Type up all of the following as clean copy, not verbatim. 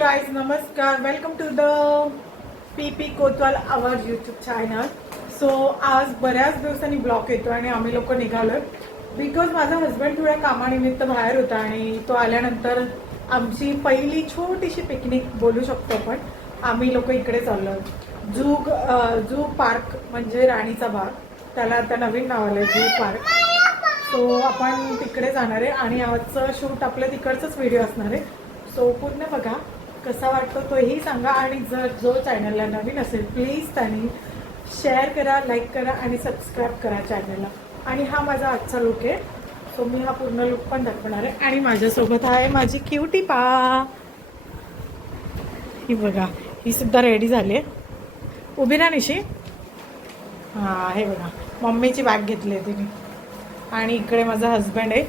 Guys, नमस्कार. Welcome to the P Kotwal our YouTube channel. So आज बऱ्याच दिवसांनी ब्लॉग येतो आणि आम्ही लोक निघालोय बिकॉज माझा हस्बंड थोड्या कामानिमित्त बाहेर होता आणि तो आल्यानंतर आमची पहिली छोटीशी पिकनिक बोलू शकतो आपण. आम्ही लोक इकडे चाललोय झू पार्क म्हणजे राणीचा बाग, त्याला आता नवीन नाव आलंय झू पार्क. सो आपण तिकडे जाणार आहे आणि आजचं शूट आपलं तिकडचंच व्हिडिओ असणार आहे. सो पूर्ण बघा, कसा वाटतो तोही सांगा आणि जर जो चॅनलला नवीन असेल प्लीज त्यांनी शेअर करा, लाईक करा आणि सबस्क्राईब करा चॅनलला. आणि हा माझा आजचा लुक आहे. सो मी हा पूर्ण लुक पण दाखवणार आहे आणि माझ्यासोबत आहे माझी क्यूटी पा. ही बघा, ही सुद्धा रेडी झाली आहे. उभी राहा निशी. हां, हे बघा मम्मीची बॅग घेतली आहे तिने. आणि इकडे माझा हस्बंड आहे,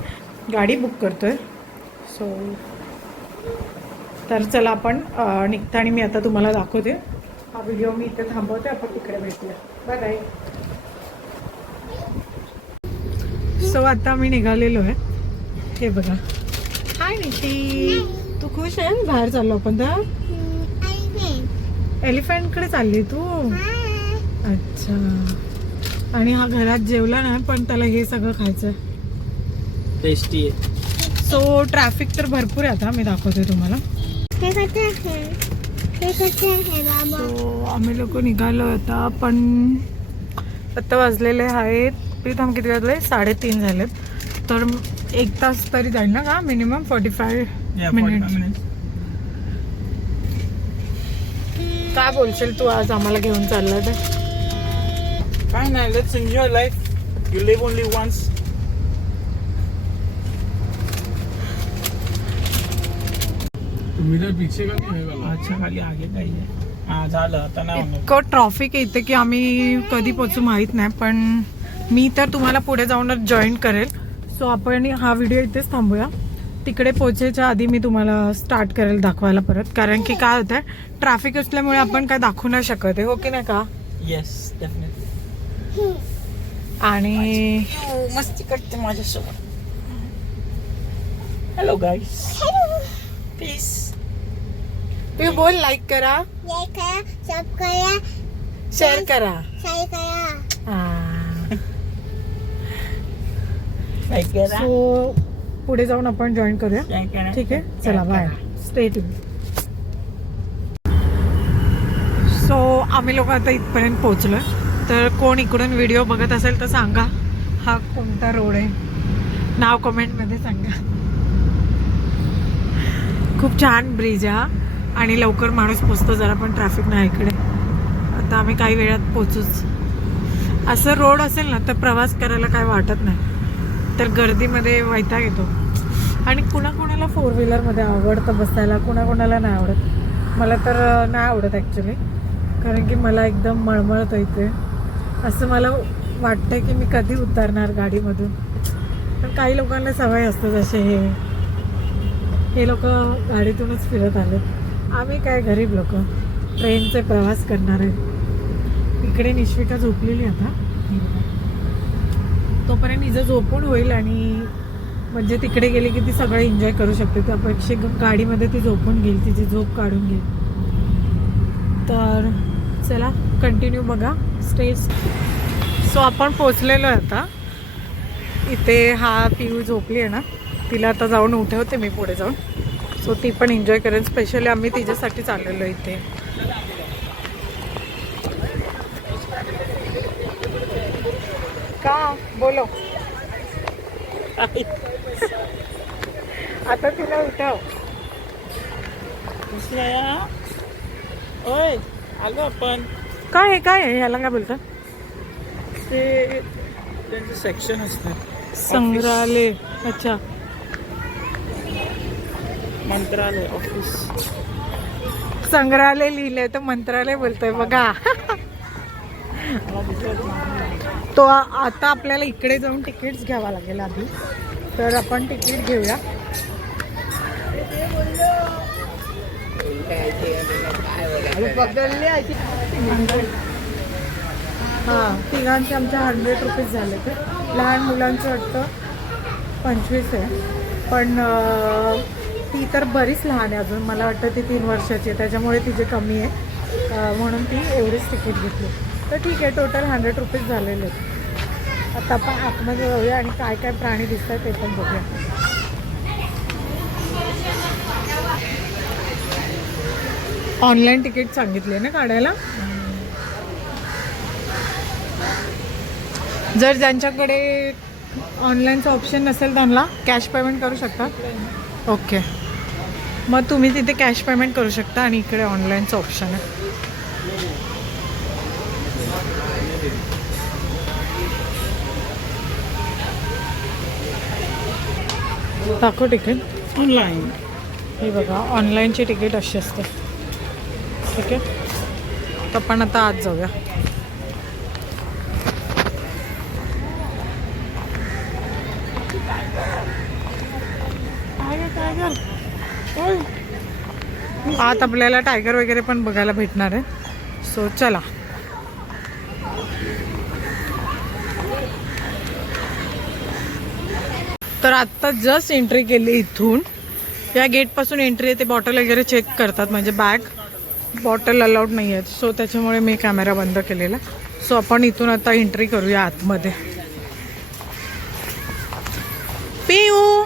गाडी बुक करतोय. सो तर चला आपण निघताना मी आता तुम्हाला दाखवते. हा व्हिडिओ मी इथे थांबवते, आपण तिकडे भेटूया. Bye bye. सो आता मी निघालेलो आहे. हे बघा. हाय निशी, तू खुश आहे? बाहेर चाललो आपण तर. एलिफंटकडे चालली तू? अच्छा. आणि हा घरात जेवला नाही पण त्याला हे सगळं खायचं. टेस्टी आहे. सो ट्रॅफिक तर भरपूर आहे. आता मी दाखवते तुम्हाला. सो आम्ही लोक निघालो आता, पण आता वाजलेले आहेत प्रीतम किती वाजले? 3:30 झालेत. तर 1 तास तरी जाईल ना का मिनिमम? 45 मिनिट. काय बोलशील तू आज आम्हाला घेऊन चालला तर? काय नाही, let's enjoy life. You live only once. पीछे का नहीं है? अच्छा, खाली आगे काही आहे. हा झालं आता नाही. इतकं ट्रॉफिक आहे इथे की आम्ही कधी पोहोचू माहीत नाही, पण मी तर तुम्हाला पुढे जाऊनच जॉईन करेल. सो आपण हा व्हिडिओ इथेच थांबूया. तिकडे पोहोचायच्या आधी मी तुम्हाला स्टार्ट करेल दाखवायला परत, कारण की काय होतंय ट्रॅफिक असल्यामुळे आपण काय दाखवू नाही शकत आहे, हो की नाही का? Yes, definitely. आणि मस्ती करते माझ्यासोबत. Hello guys. प्लीज तू बोल, लाईक करा, शेअर करा. सो पुढे जाऊन आपण जॉईन करूया. ठीक आहे, चला बाय. Stay tune. सो आम्ही लोक आता इथपर्यंत पोहोचलोय. तर कोण इकडून व्हिडिओ बघत असेल तर सांगा हा कोणता रोड आहे, नाव कमेंटमध्ये सांगा. खूप छान ब्रिज आहे आणि लवकर माणूस पोचतो, जरा पण ट्रॅफिक नाही इकडे. आता आम्ही काही वेळात पोचूच. असं रोड असेल ना तर प्रवास करायला काय वाटत नाही, तर गर्दीमध्ये वैताग येतो. आणि कुणाकुणाला 4 व्हीलरमध्ये आवडतं बसायला, कुणाकुणाला नाही आवडत. मला तर नाही आवडत ॲक्च्युली, कारण की मला एकदम मळमळतं इथे. असं मला वाटतं की मी कधी उतरणार गाडीमधून. पण काही लोकांना सवय असतं, जसे हे लोक गाडीतूनच फिरत आले. आम्ही काय गरीब लोक ट्रेनचे प्रवास करणार आहे. इकडे निश्विका झोपलेली आता. तोपर्यंत हिचं झोपून होईल आणि म्हणजे तिकडे गेली की ती सगळं एन्जॉय करू शकते. त्यापेक्षा गाडीमध्ये ती झोपून घेईल, तिची झोप काढून घेईल. तर चला कंटिन्यू बघा, स्टेज. सो आपण पोचलेलो आहे आता इथे. हा पिऊ झोपली आहे ना, तिला आता जाऊन उठवते मी पुढे जाऊन. सो ती पण एन्जॉय करेन. स्पेशली आम्ही तिच्यासाठी चाललेलो इथे. का बोलो आता तिला उठव. ओय आलो आपण. काय आहे, काय आहे ह्याला काय बोलतात? ते त्यांचं सेक्शन असतं, संग्रहालय. अच्छा, मंत्रालय ऑफिस. संग्रहालय लिहिलंय तर मंत्रालय बोलतोय बघा. तो आता आपल्याला इकडे जाऊन तिकीट्स घ्यावा लागेल आधी, तर आपण तिकीट घेऊया. हां, तिघांचे आमच्या 100 रुपीज झाले. ते लहान मुलांचं वाटतं 25 आहे, पण ती तर बरीच लहान आहे अजून, मला वाटतं ती 3 वर्षाची आहे, त्याच्यामुळे तिचे कमी आहे म्हणून ती एवढीच तिकीट घेतली. तर ठीक आहे, टोटल 100 रुपीज झालेले आहेत. आता आपण आतमध्ये जाऊया आणि काय काय प्राणी दिसतात ते पण बघूया. ऑनलाईन तिकीट सांगितले ना काढायला. जर ज्यांच्याकडे ऑनलाईनचं ऑप्शन नसेल त्यांना कॅश पेमेंट करू शकता. ओके, मग तुम्ही तिथे कॅश पेमेंट करू शकता आणि इकडे ऑनलाईनचं ऑप्शन आहे. दाखव तिकीट ऑनलाईन. हे बघा, ऑनलाईनची तिकीट अशी असते. ठीक आहे, तर आपण आता आत जाऊया. आत आपल्याला टायगर वगैरे पण बघायला भेटणार आहे. सो चला. तर आत्ता जस्ट एंट्री केली इथून. या गेटपासून एंट्री आहे, ते बॉटल वगैरे चेक करतात, म्हणजे बॅग बॉटल अलाउड नाही आहेत. सो त्याच्यामुळे मी कॅमेरा बंद केलेला. सो आपण इथून आता एंट्री करूया आतमध्ये. पिऊ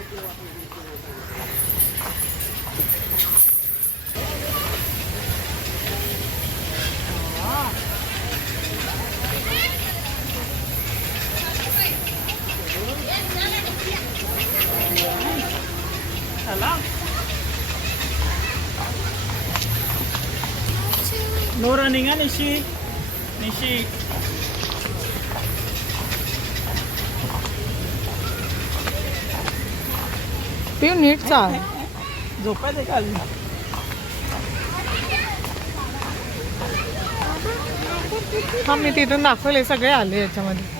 नो रनिंग हा निशी. निशी पिऊ नीट चाल. झोपायचं का अजून? हा, मी तिथून दाखवले, सगळे आले याच्यामध्ये.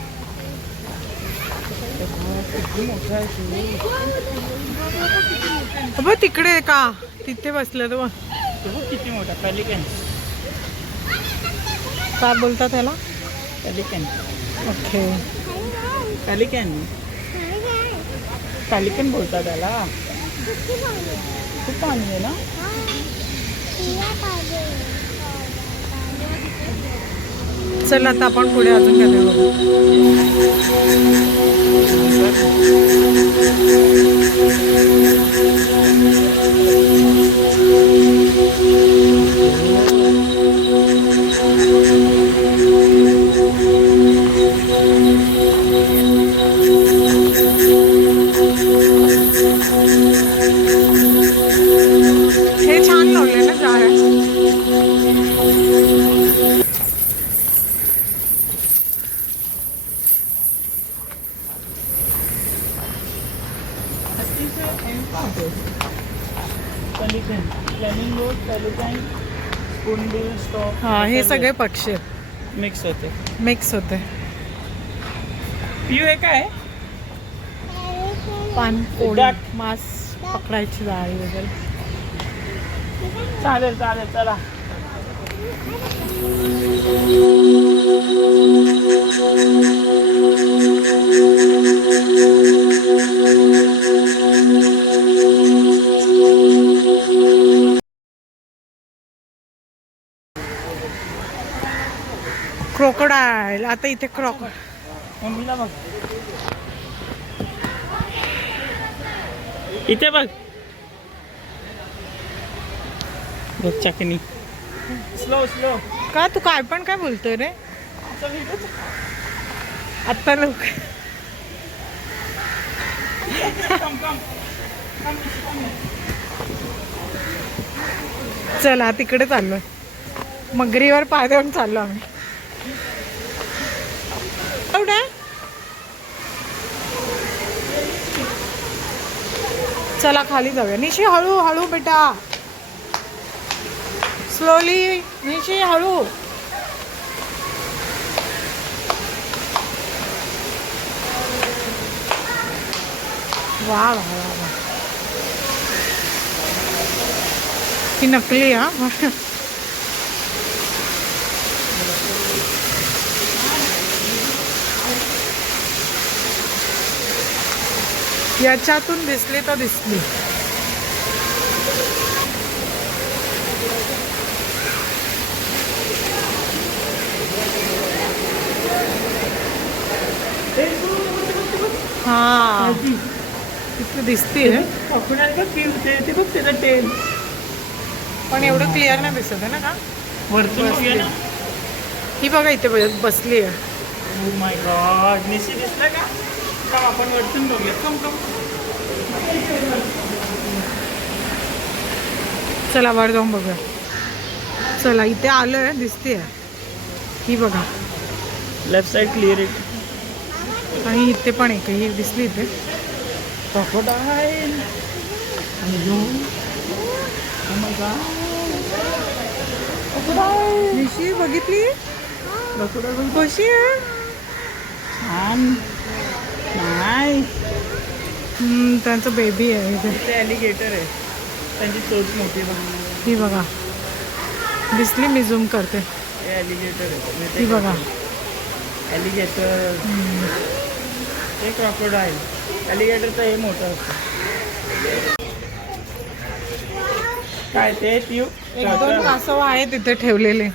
बघ तिकडे का, तिथे बसलं तर किती मोठा पॅलिकन. काय बोलतात त्याला? पॅलिकन. Okay, pelican. पॅलिकन बोलतात त्याला. खूप पाणी आहे ना. चल आता आपण पुढे अजून काय बघू. हे छान लावले ना झाड. Pelican, flamingo, pelican, Spoonbill, stop. हा, हे सगळे पक्षी मिक्स होते. मिक्स होते. पिऊ हे काय? पानपोळी, डाक. मांस पकडायची जाळी वगैरे. चालेल चालेल, चला. क्रोकोडाईल. आता इथे मम्मीला बघ, इथे बघ. बघ चकनी. Slow slow. का तू काय पण काय बोलतोय रे आता लोक. चला तिकडे चाललोय, मगरीवर पाय देऊन चाललो आम्ही. एवढं चला खाली जाऊया. निशी हळू हळू बेटा, स्लोली. निशी हळू. वा वा वा वा, ही नकली. हा याच्यातून दिसली तर दिसली. तिथे दिसते ते बघ त्याचं टेल पण एवढं क्लिअर नाही दिसत आहे ना का वरतून बघूया ना. ही बघा इथे बसली आहे. ओ माय गॉड, निशी दिसला का? का आपण वरतून बघूया. कम कम. चला वर जाऊन बघूया. चला इथे आलोय, दिसते ही बघा. लेफ्ट साइड क्लिअर आहे. आणि इथे पण एक ही दिसली इथे. क्रोकोडाईल. निशी बघितली कशी आहे? छान. नाही, त्यांचं बेबी आहे इथे. ते ॲलिगेटर आहे. त्यांची चोच मोठी बघा. ही बघा दिसली, मी झूम करते. हे ॲलिगेटर आहे. ही बघा ॲलिगेटर. हे क्रोकोडाईल. ॲलिगेटरचं हे मोठं असतं. काय ते ट्यूब. एक दोन कासव आहे तिथे ठेवलेले.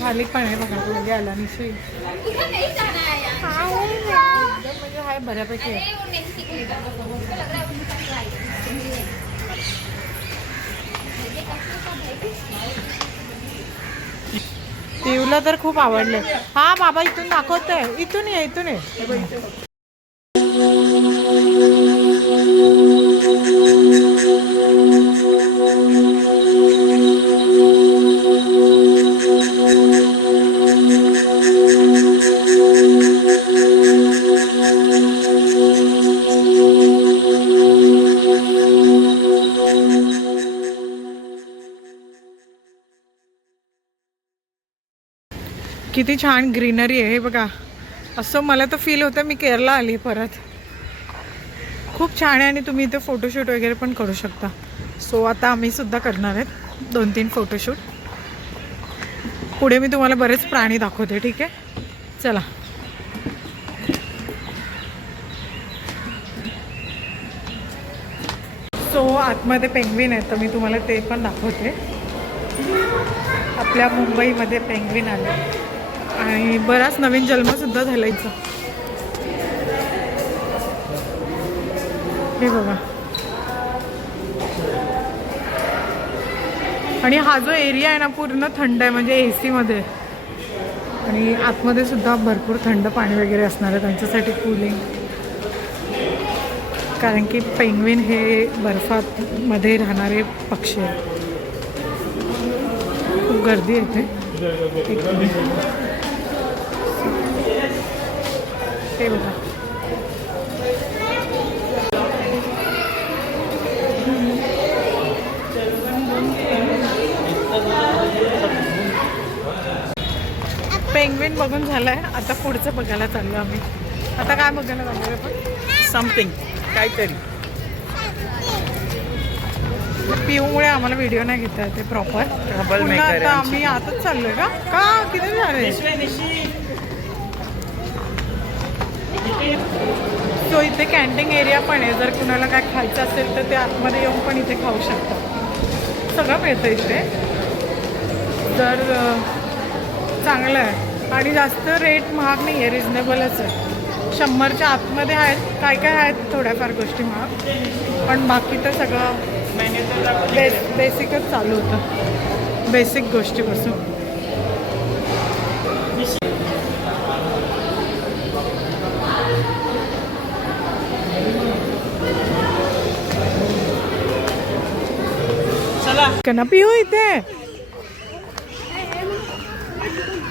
खाली पण आहे बघा. पुढे आला निशी म्हणजे हाय बऱ्यापैकी आहे. तिवला तर खूप आवडले. हा बाबा इथून दाखवतोय. इथून ये, इथून ये. किती छान ग्रीनरी आहे बघा. असं मला तर फील होतं मी केरला आली परत. खूप छान आहे आणि तुम्ही इथे फोटोशूट वगैरे पण करू शकता. सो आता आम्ही सुद्धा करणार आहेत 2-3 फोटोशूट. पुढे मी तुम्हाला बरेच प्राणी दाखवते. ठीक आहे, चला. सो आतमध्ये पेंग्विन आहे तर मी तुम्हाला ते पण दाखवते. आपल्या मुंबईमध्ये पेंग्विन आले आणि बराच नवीन जन्मसुद्धा झाला इथं. हे बघा. आणि हा जो एरिया आहे ना पूर्ण थंड आहे, म्हणजे AC मध्ये. आणि आतमध्ये सुद्धा भरपूर थंड पाणी वगैरे असणार आहे त्यांच्यासाठी कूलिंग. कारण की पेंग्विन हे बर्फात मध्ये राहणारे पक्षी आहेत. खूप गर्दी आहे इथे. हे बघा. पेंग्विन बघून झालाय. आता पुढचं बघायला चाललो आम्ही. आता काय बघायला चाललोय आपण? समथिंग काहीतरी. पिऊमुळे आम्हाला व्हिडिओ नाही घेता येते प्रॉपर. पुन्हा आता आम्ही आताच चाललोय का? का किती झाले? सो इथे कॅन्टीन एरिया पण आहे. जर कुणाला काय खायचं असेल तर ते आतमध्ये येऊन पण इथे खाऊ शकतात. सगळं मिळतं इथे. तर चांगलं आहे आणि जास्त रेट महाग नाही आहे, रिजनेबलच आहे. 100च्या आतमध्ये आहेत. काय काय आहेत थोड्याफार गोष्टी महाग, पण बाकी तर सगळं बेसिकच चालू होतं. बेसिक गोष्टीपासून. चला पिऊ इथे.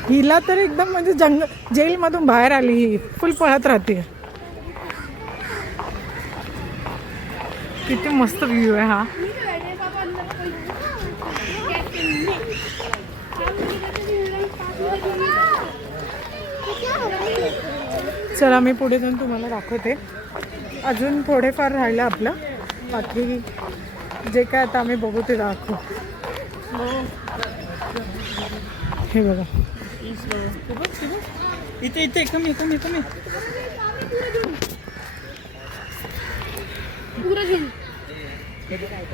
हिला तर एकदम म्हणजे जेलमधून बाहेर आली. ही फुल पळत राहते. किती मस्त व्ह्यू आहे हा. चला मी पुढे जाऊन तुम्हाला दाखवते. अजून थोडेफार राहिलं आपलं. बाकी जे काय आता आम्ही बघू ते दाखवू. हे बघा. इथे इथे कमी कमी कमी.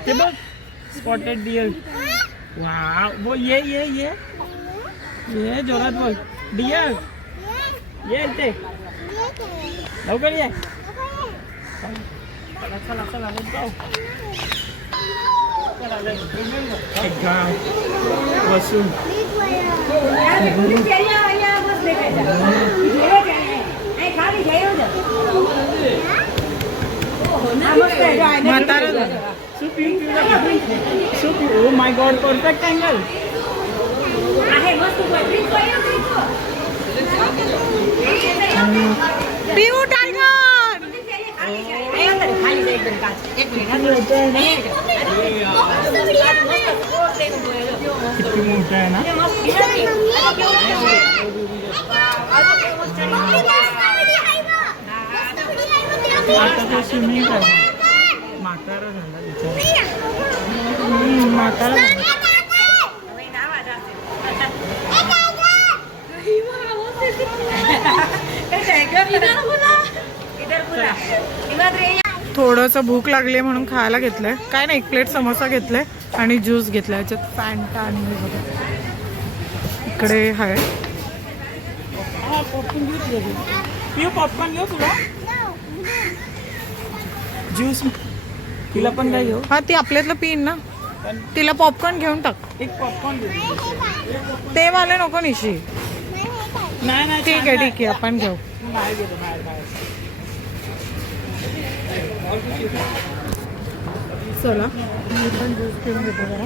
ते बघ स्पॉटेड डियर. वाव. बोल ये ये ये ये जोरात बोल. डियर ये इथे लवकर ये. चला चला चला let's go. चला let's go. एक गाव बसून म्हातारा झाला. Oh my God perfect angle. पिऊ टायगर किती मोठा आहे ना. आता तो स्विमिंग करणार. म्हातारा झाला विचार. म्हातारा झाला. थोडंसं भूक लागली म्हणून खायला घेतलंय. काय नाही, एक प्लेट समोसा घेतलाय आणि ज्यूस घेतलाय. याच्यात फॅन्टा आणि हे बघा इकडे आहे. पॉपकॉर्न घेऊ तुझ्या. पिऊ पॉपकॉर्न घेऊ तुला. ज्यूस तिला पण काय घेऊ. हा ती आपल्यातलं पिन ना, तिला पॉपकॉर्न घेऊन टाक. एक पॉपकॉर्न घेऊ. ते वाले नको निशी. नाही नाही ठीक आहे ठीक आहे आपण घेऊ. बाहेर घेतो बाहेर बाहेर. चला मी पण ज्यूस पिऊन घेतो जरा.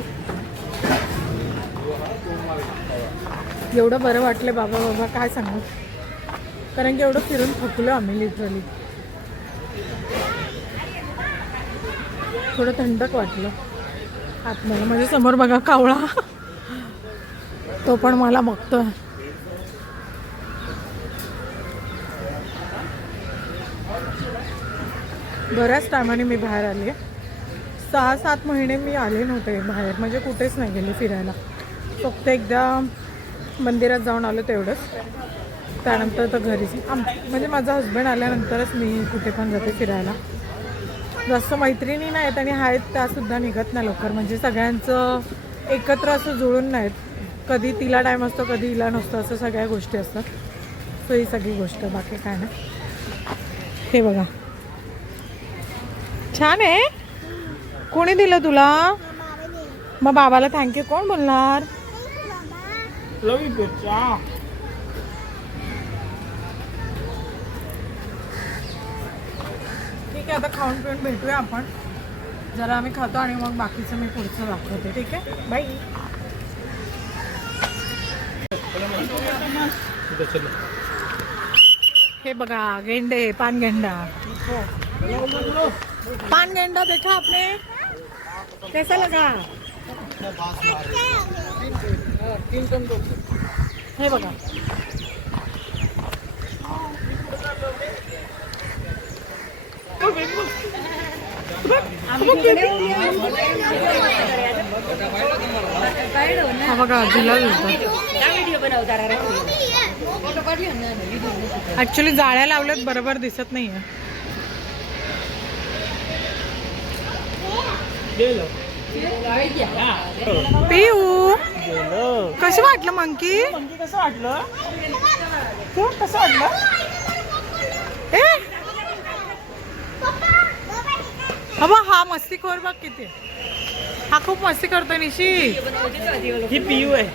एवढं बरं वाटलं बाबा बाबा काय सांगू, कारण की एवढं फिरून थकलो आम्ही लिटरली. थोडं थंडक वाटलं आतमध्ये. म्हणजे समोर बघा कावळा, तो पण मला बघतोय. बऱ्याच टायमाने मी बाहेर आले. 6-7 महिने मी आले नव्हते बाहेर, म्हणजे कुठेच नाही गेले फिरायला. फक्त एकदा मंदिरात जाऊन आलो तेवढंच. त्यानंतर तर घरीच. म्हणजे माझा हस्बंड आल्यानंतरच मी कुठे पण जाते फिरायला. जास्त मैत्रिणी नाहीत आणि आहेत त्यासुद्धा निघत नाही लवकर. म्हणजे सगळ्यांचं एकत्र असं जुळून नाहीत. कधी तिला टाईम असतो कधी हिला नसतो, असं सगळ्या गोष्टी असतात. सो ही सगळी गोष्ट, बाकी काय नाही. हे बघा छान आहे. कोणी दिलं तुला. मग बाबाला थँक्यू कोण बोलणार. लव यू बेटा. ठीक आहे आता खाऊन पिऊन भेटूया आपण. जरा आम्ही खातो आणि मग बाकीचं मी पुढचं दाखवते. ठीक आहे बाय. हे बघा गेंडे, पानगेंडा. पानगेंडा देखा आपने, कैसा लगा. हे बघा हा बघा जिल्हा ऍक्च्युली जाळ्या लावल्यात बरोबर दिसत नाहीये. पिऊ कसं वाटलं मंकी. मंकी कसं वाटलं. तू कसं वाटलं. अबा हा मस्तीखोर बघ किती. हा खूप मस्ती करतोय निशी. ही पियू आहे.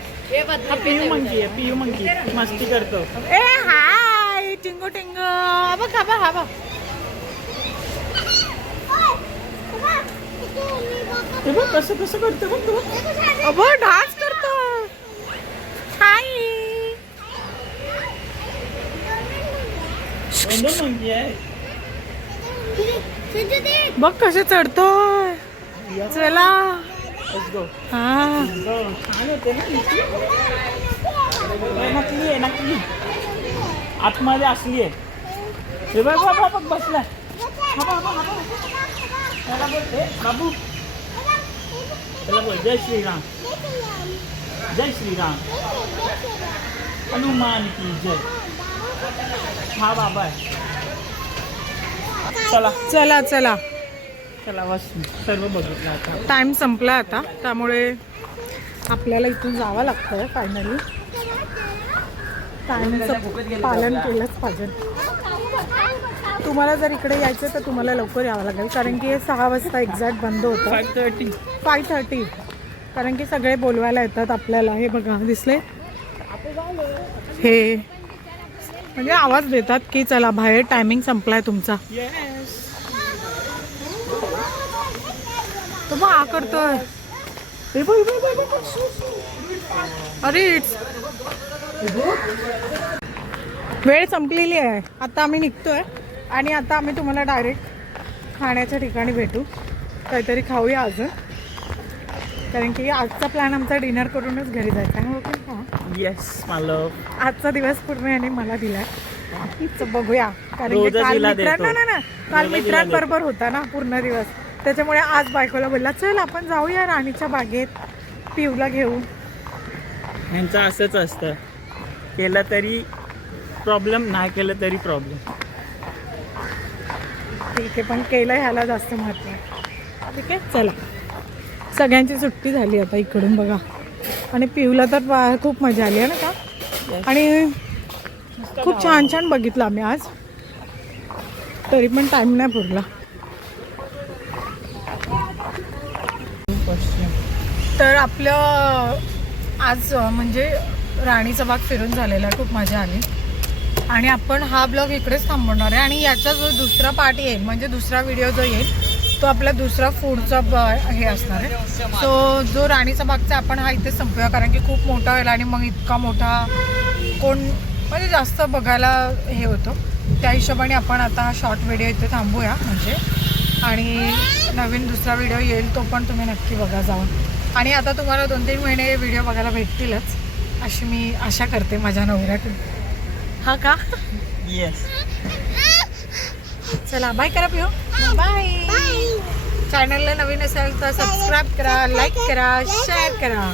हा पियू मंकी आहे. पियू मंकी मस्ती करतो. ए हाय टिंगो टिंगो. बघ हा बघ हा बघ. हे बघ कसं कसं करतो. बघ तू. अबो डान्स करतो. हाय मंकी आहे. बघ कसे चढतोय. चला Let's go. हा छान होते ना. नकली आहे नकली. आतमध्ये असली आहे. हे बघ बाबा बघ बसलाय. त्याला बोलते बाबू. त्याला बोल जय श्रीराम. जय श्रीराम. हनुमान की जय. हा बाबा आहे. चला चला चला चला बस सर्व बघितलं आता. टाइम संपला आता, त्यामुळे आपल्याला इथून जावं लागतं. फायनली टाइमचं पालन केलंच पाहिजे. तुम्हाला जर इकडे यायचं तर तुम्हाला लवकर यावं लागेल, कारण की हे 6 वाजता एक्झॅक्ट बंद होतं. 5:30 कारण की सगळे बोलवायला येतात आपल्याला. हे बघा दिसले, हे म्हणजे आवाज देतात की चला बाहेर, टायमिंग संपलाय तुमचा. तो मग आ करतोय. अरे वेळ संपलेली आहे, आता आम्ही निघतोय आणि आता आम्ही तुम्हाला डायरेक्ट खाण्याच्या ठिकाणी भेटू. काहीतरी खाऊया अजून, कारण की आजचा प्लॅन आमचा डिनर करूनच घरी जायचा आहे. ओके का? येस मला आजचा दिवस पूर्ण याने मला दिलाय. तर बघूया, कारण की रोजच काल हिला मित्रांना देतो. ना काल रोजच हिला मित्रांबरोबर होता ना पूर्ण दिवस, त्याच्यामुळे आज बायकोला बोलला चल आपण जाऊया राणीच्या बागेत, पिऊला घेऊ. ह्यांचं असंच असतं, केलं तरी प्रॉब्लेम, नाही केलं तरी प्रॉब्लेम. ठीक आहे, पण केलं ह्याला जास्त महत्त्व आहे. ठीक आहे, चला. सगळ्यांची सुट्टी झाली आता इकडून बघा, आणि पिऊला तर खूप मजा आली आहे ना का. आणि खूप छान छान बघितलं आम्ही आज, तरी पण टाईम नाही पुरला. तर आपलं आज म्हणजे राणीचा बाग फिरून झालेला, खूप मजा आली. आणि आपण हा ब्लॉग इकडेच थांबवणार आहे, आणि याचा जो दुसरा पार्ट येईल म्हणजे दुसरा व्हिडिओ जो येईल तो आपला दुसरा फूडचा हे असणार आहे. सो जो राणीचा बागचा आपण हा इथे संपूया, कारण की खूप मोठा होईल आणि मग इतका मोठा कोण म्हणजे जास्त बघायला हे होतं. त्या हिशोबाने आपण आता हा शॉर्ट व्हिडिओ इथे थांबूया म्हणजे, आणि नवीन दुसरा व्हिडिओ येईल तो पण तुम्ही नक्की बघा जाऊन. आणि आता तुम्हाला 2-3 महिने व्हिडिओ बघायला भेटतीलच अशी मी आशा करते माझ्या नवऱ्याकडून. हा का? येस. चला बाय करा पिऊ. बाय. चॅनलला नवीन असेल तर सबस्क्राईब करा, लाईक करा, शेअर करा.